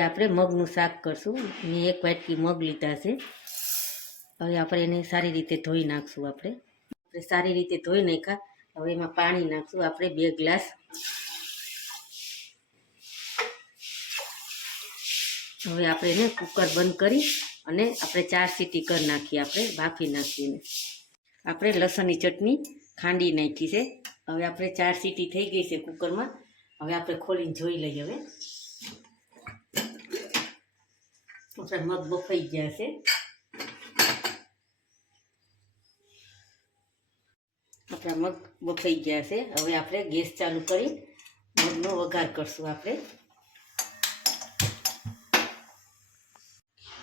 આપણે મગનું શાક કરશું. મેં એક વાટકી મગ લીધા છે. હવે આપણે એને સારી રીતે ધોઈ નાખશું આપણે. આપણે સારી રીતે ધોઈ નાખ્યા. હવે એમાં પાણી નાખશું. આપણે બે ગ્લાસ હવે આપણે એને કુકર બંધ કરી અને આપણે ચાર સીટી કરી નાખીએ આપણે, બાફી નાખીને આપણે લસણની ચટણી ખાંડી નાખી છે. હવે આપણે ચાર સીટી થઈ ગઈ છે કુકરમાં. હવે આપણે ખોલીને જોઈ લઈએ હવે. આપણા મગ બફાઈ ગયા છે આપણા મગ બફાઈ ગયા છે હવે આપણે ગેસ ચાલુ કરી મગનો વઘાર કરશું આપણે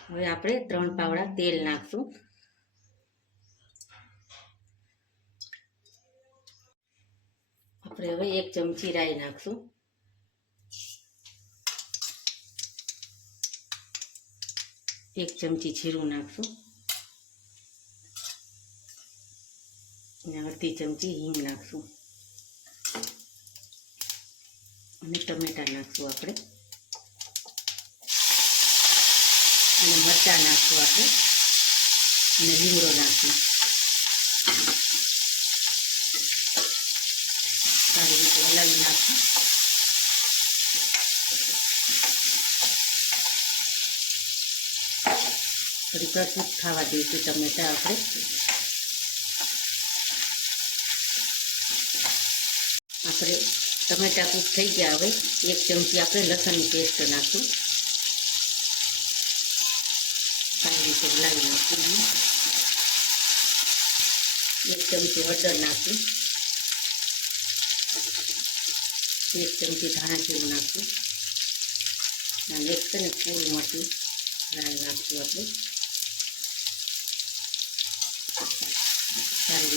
હવે આપણે ત્રણ પાવડા તેલ નાખશું આપણે હવે એક ચમચી રાઈ નાખશું એક ચમચી જીરું નાખશું. અને અડધી ચમચી હિંગ નાખશું. અને ટમેટા નાખશું આપણે. અને મરચાં નાખશું આપણે. અને લીમડો નાખશું. સારી રીતે હલાવી નાખશું. થોડીક વાર કૂક થવા દઈશું ટમેટા આપણે. આપણે ટમેટા કૂક થઈ ગયા હવે. એક ચમચી આપણે લસણની પેસ્ટ નાખશું. સારી રીતે લાવી નાખશું એક ચમચી હળદર નાખશું. એક ચમચી ધાણા જીરું નાખશું. અને એક છે ને ફૂલ મરચું લાવી નાખશું આપણે સારી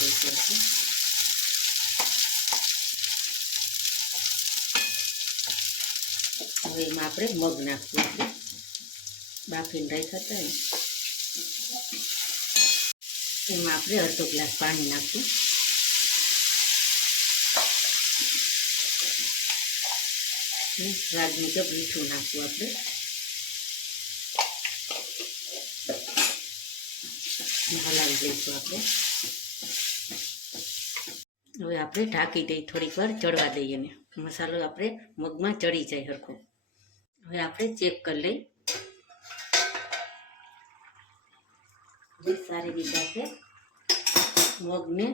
રીતે હલાવી હવે એમાં આપણે મગ નાખશું. આપણે બાફીને રાખ્યા હતા ને. એમાં આપણે અડધો ગ્લાસ પાણી અને સ્વાદ મુજબ મીઠું નાખવું આપણે. હલાવી દઈશું આપણે. હવે આપણે ઢાંકી દઈએ થોડીક વાર ચડવા દઈએ ને મસાલો આપણે મગમાં ચડી જાય હરખો. હવે આપણે ચેક કરી લઈ. સારી રીતે મગને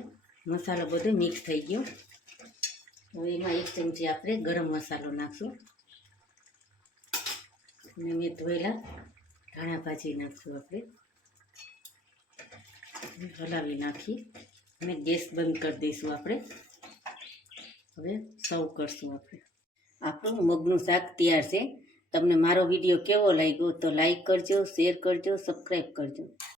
મસાલો બધો મિક્સ થઈ ગયો. હવે એમાં એક ચમચી આપણે ગરમ મસાલો નાખશું. અને મેં ધોયેલા ધાણા ભાજી નાખશું આપણે. હલાવી નાખી. અને ગેસ બંધ કરી દઈશું આપણે. હવે સર્વ કરશું આપણે. આપણું મગનું શાક તૈયાર છે. તમને મારો વીડિયો કેવો લાગ્યો તો લાઈક કરજો, શેર કરજો, સબસ્ક્રાઈબ કરજો.